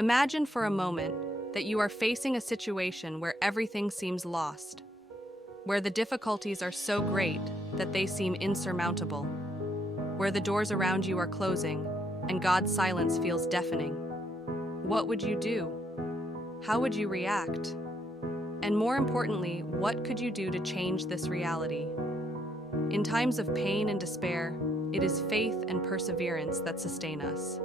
Imagine for a moment that you are facing a situation where everything seems lost, where the difficulties are so great that they seem insurmountable, where the doors around you are closing and God's silence feels deafening. What would you do? How would you react? And more importantly, what could you do to change this reality? In times of pain and despair, it is faith and perseverance that sustain us.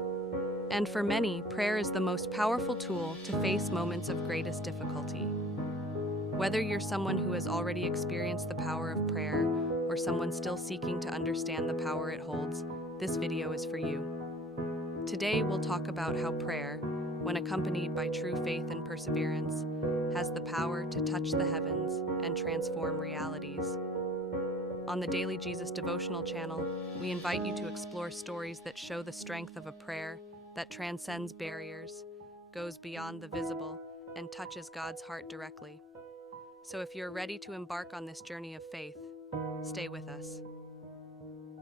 And for many, prayer is the most powerful tool to face moments of greatest difficulty. Whether you're someone who has already experienced the power of prayer or someone still seeking to understand the power it holds, this video is for you. Today, we'll talk about how prayer, when accompanied by true faith and perseverance, has the power to touch the heavens and transform realities. On the Daily Jesus Devotional channel, we invite you to explore stories that show the strength of a prayer that transcends barriers, goes beyond the visible, and touches God's heart directly. So if you're ready to embark on this journey of faith, stay with us.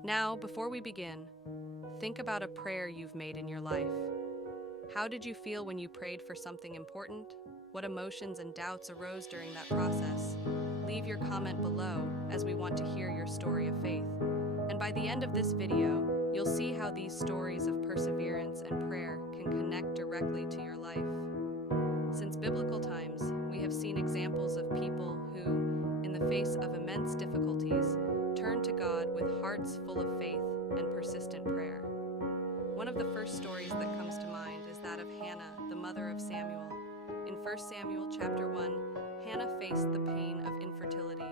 Now, before we begin, think about a prayer you've made in your life. How did you feel when you prayed for something important? What emotions and doubts arose during that process? Leave your comment below, as we want to hear your story of faith. And by the end of this video, you'll see how these stories of perseverance and prayer can connect directly to your life. Since biblical times, we have seen examples of people who, in the face of immense difficulties, turned to God with hearts full of faith and persistent prayer. One of the first stories that comes to mind is that of Hannah, the mother of Samuel. In 1 Samuel chapter 1, Hannah faced the pain of infertility.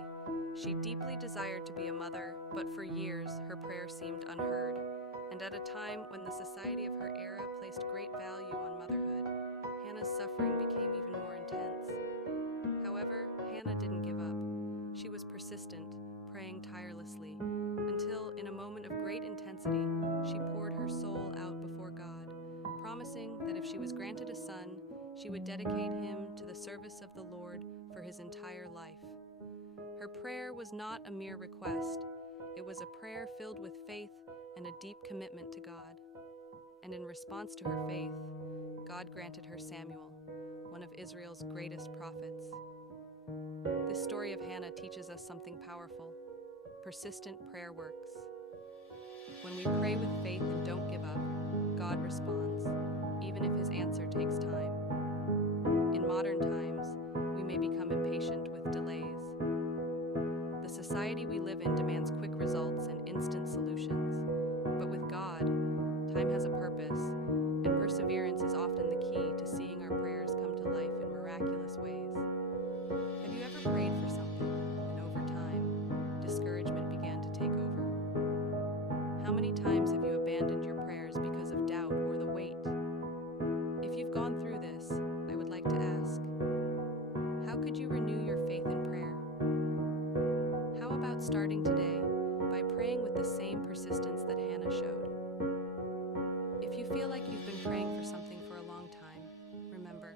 She deeply desired to be a mother, but for years her prayer seemed unheard. And at a time when the society of her era placed great value on motherhood, Hannah's suffering became even more intense. However, Hannah didn't give up. She was persistent, praying tirelessly, until, in a moment of great intensity, she poured her soul out before God, promising that if she was granted a son, she would dedicate him to the service of the Lord for his entire life. Her prayer was not a mere request. It was a prayer filled with faith and a deep commitment to God. And in response to her faith, God granted her Samuel, one of Israel's greatest prophets. This story of Hannah teaches us something powerful. Persistent prayer works. When we pray with faith and don't give up, God responds, even if his answer takes time. In modern times, we may become impatient with delays. The society we live in demands quick results and instant solutions. But with God, time has a purpose, and perseverance is often the key to seeing our prayers come to life in miraculous ways. Have you ever prayed for something, and over time, discouragement began to take over? How many times have you abandoned your prayers because of doubt or the weight? If you've gone through this, I would like to ask, how could you renew your faith in prayer? How about starting today by praying with the same persistence that Hannah showed? If you feel like you've been praying for something for a long time, remember,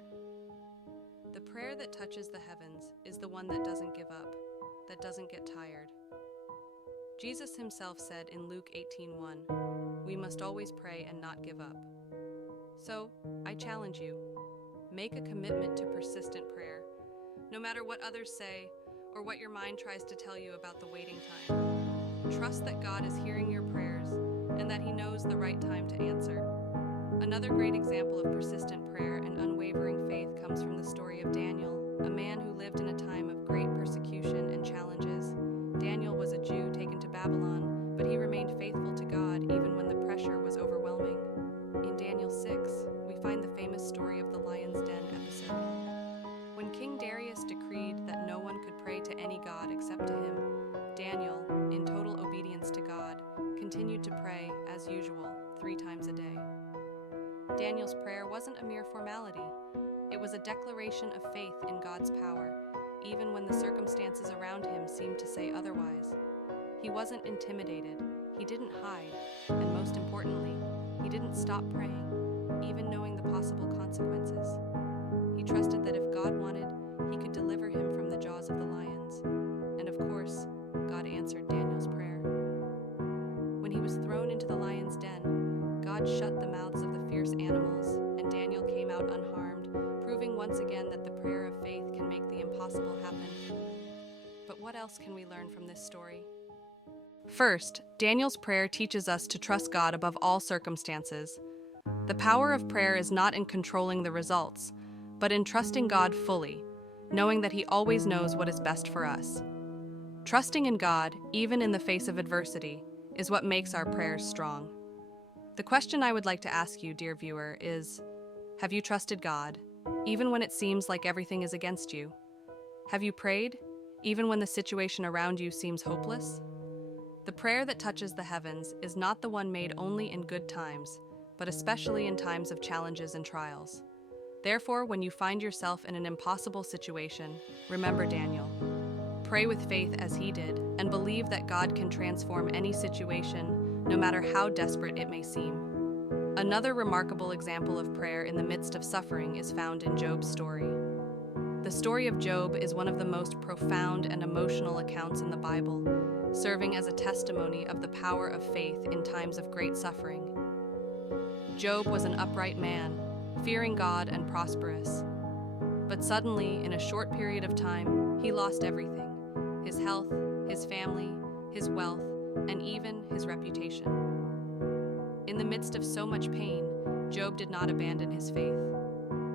the prayer that touches the heavens is the one that doesn't give up, that doesn't get tired. Jesus himself said in Luke 18:1, "We must always pray and not give up." So, I challenge you, make a commitment to persistent prayer, no matter what others say or what your mind tries to tell you about the waiting time. Trust that God is hearing your prayers and that he knows the right time to answer. Another great example of persistent prayer and unwavering faith comes from the story of Daniel, a man who lived in a time of great persecution and challenges. Daniel was a Jew taken to Babylon, but he remained faithful to God even when the pressure was overwhelming. In Daniel 6, we find the famous story of the lion's den episode. When King Darius decreed that no one could pray to any god except to him, Daniel, in total obedience to God, continued to pray, as usual, 3 times a day. Daniel's prayer wasn't a mere formality. It was a declaration of faith in God's power, even when the circumstances around him seemed to say otherwise. He wasn't intimidated, he didn't hide, and most importantly, he didn't stop praying, even knowing the possible consequences. He trusted that if God wanted, he could deliver him from the jaws of the lions. And of course, God answered Daniel's prayer. When he was thrown into the lion's den, God shut the mouths of the fierce animals, and Daniel came out out unharmed, proving once again that the prayer of faith can make the impossible happen. But what else can we learn from this story? First, Daniel's prayer teaches us to trust God above all circumstances. The power of prayer is not in controlling the results, but in trusting God fully, knowing that He always knows what is best for us. Trusting in God, even in the face of adversity, is what makes our prayers strong. The question I would like to ask you, dear viewer, is, have you trusted God, even when it seems like everything is against you? Have you prayed, even when the situation around you seems hopeless? The prayer that touches the heavens is not the one made only in good times, but especially in times of challenges and trials. Therefore, when you find yourself in an impossible situation, remember Daniel. Pray with faith as he did, and believe that God can transform any situation, no matter how desperate it may seem. Another remarkable example of prayer in the midst of suffering is found in Job's story. The story of Job is one of the most profound and emotional accounts in the Bible, serving as a testimony of the power of faith in times of great suffering. Job was an upright man, fearing God and prosperous. But suddenly, in a short period of time, he lost everything: his health, his family, his wealth, and even his reputation. In the midst of so much pain, Job did not abandon his faith.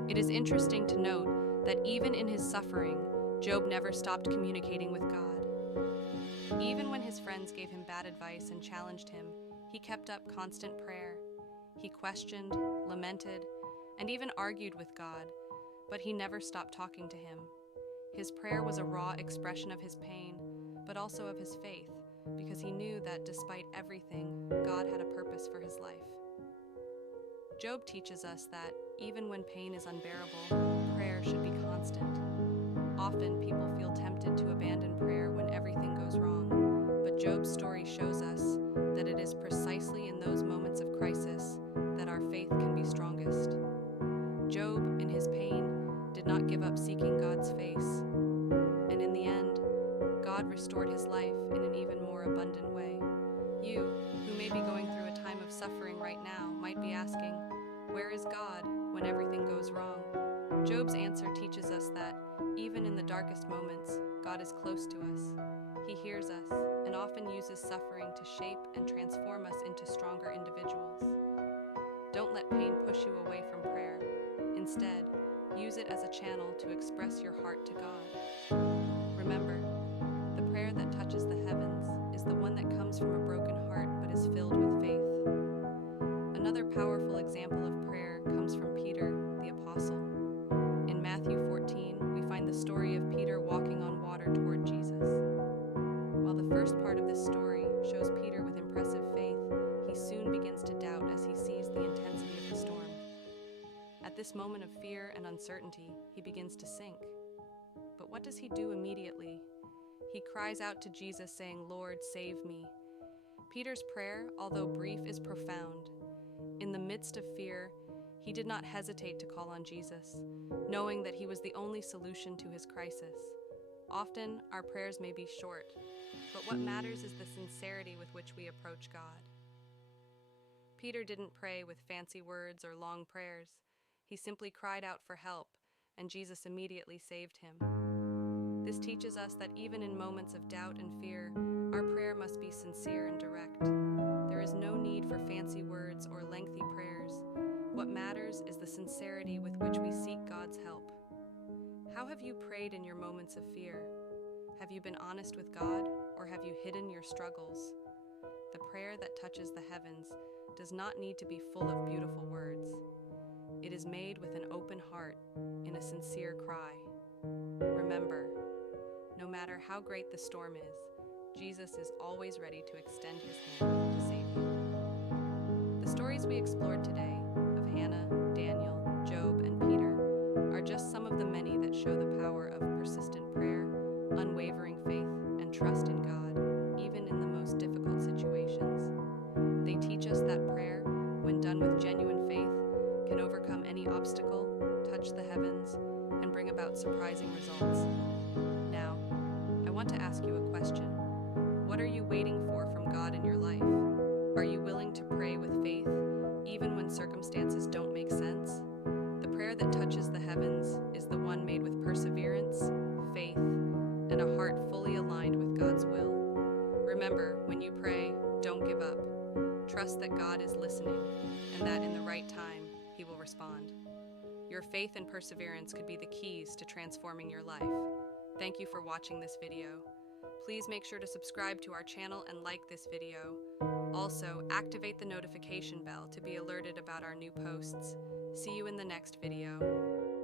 It is interesting to note that even in his suffering, Job never stopped communicating with God. Even when his friends gave him bad advice and challenged him, he kept up constant prayer. He questioned, lamented, and even argued with God, but he never stopped talking to him. His prayer was a raw expression of his pain, but also of his faith, because he knew that despite everything, God had a purpose for his life. Job teaches us that, even when pain is unbearable, prayer should be constant. Often people feel tempted to abandon prayer when everything goes wrong, but Job's story shows us that it is precisely in those moments of crisis that our faith can be strongest. Job, in his pain, did not give up seeking God's face, and in the end, God restored his life in an even more abundant way. You, who may be going through a time of suffering right now, might be asking, where is God when everything goes wrong? Job's answer teaches us that, even in the darkest moments, God is close to us. He hears us, and often uses suffering to shape and transform us into stronger individuals. Don't let pain push you away from prayer. Instead, use it as a channel to express your heart to God. Remember, the prayer that touches the heavens is the one that comes from a broken heart but is filled with faith. Another powerful example of prayer comes from Peter, the apostle. In Matthew 14, we find the story of Peter walking on water toward Jesus. While the first part of this story shows Peter with impressive faith, he soon begins to doubt as he sees the intensity of the storm. At this moment of fear and uncertainty, he begins to sink. But what does he do immediately? He cries out to Jesus, saying, "Lord, save me." Peter's prayer, although brief, is profound. In the midst of fear, he did not hesitate to call on Jesus, knowing that he was the only solution to his crisis. Often, our prayers may be short, but what matters is the sincerity with which we approach God. Peter didn't pray with fancy words or long prayers. He simply cried out for help, and Jesus immediately saved him. This teaches us that even in moments of doubt and fear, our prayer must be sincere and direct. There is no need for fancy words or lengthy prayers. What matters is the sincerity with which we seek God's help. How have you prayed in your moments of fear? Have you been honest with God, or have you hidden your struggles? The prayer that touches the heavens does not need to be full of beautiful words. It is made with an open heart, in a sincere cry. Remember, no matter how great the storm is, Jesus is always ready to extend his hand to save you. The stories we explored today of Hannah, Daniel, Job, and Peter are just some of the many that show the power of persistent prayer, unwavering faith, and trust in God, even in the most difficult situations. They teach us that prayer, when done with genuine faith, can overcome any obstacle, touch the heavens, and bring about surprising results. Now, I want to ask you a question. What are you waiting for from God in your life? Are you willing to pray with faith, even when circumstances don't make sense? The prayer that touches the heavens is the one made with perseverance, faith, and a heart fully aligned with God's will. Remember, when you pray, don't give up. Trust that God is listening and that in the right time, He will respond. Your faith and perseverance could be the keys to transforming your life. Thank you for watching this video. Please make sure to subscribe to our channel and like this video. Also, activate the notification bell to be alerted about our new posts. See you in the next video.